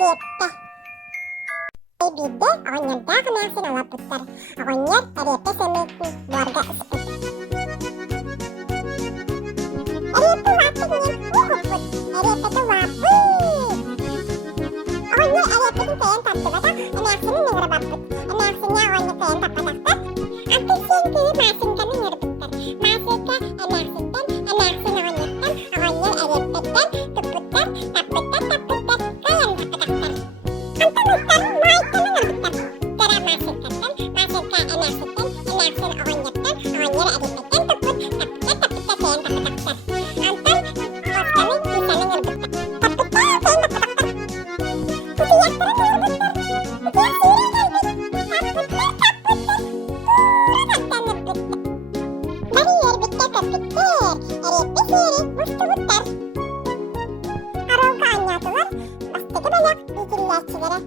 Eriette. I bidde ogni dag med sine lapputter, ogni Eriette semikni varga ispit. Eriette vapingin uhuput, Eriette tu vapu. Ogni Eriette tu kayan tattubata, enaksini ningrabaput, enaksinya ogni kayan tapatakta. Antisinki masingkan ningrabuttar, masika enaksinten, enaksin ognyektan, ogni Eriettetten, tuputtar, taputtar, taputtar, kayan tapataktar. Antanuttar, maikkan ningrabuttar. Tera masikatan, masika enaksinten, enaksin ognyektan, ogni Eriettetten, tuput, taputtar, taputtar, kayan tapataktar. Antan, koskani bisa ningrabuttar. Taputtar, kayan tapataktar. Kutiyak tara ningrabuttar. Kutiyak siri kayak taputtar, taputtar. Pura ngebuttar. Bari yerbitte kepikir, Eriette siri mustu buttar. Arau kaannya tular, pasti banyak bikin lihat segera.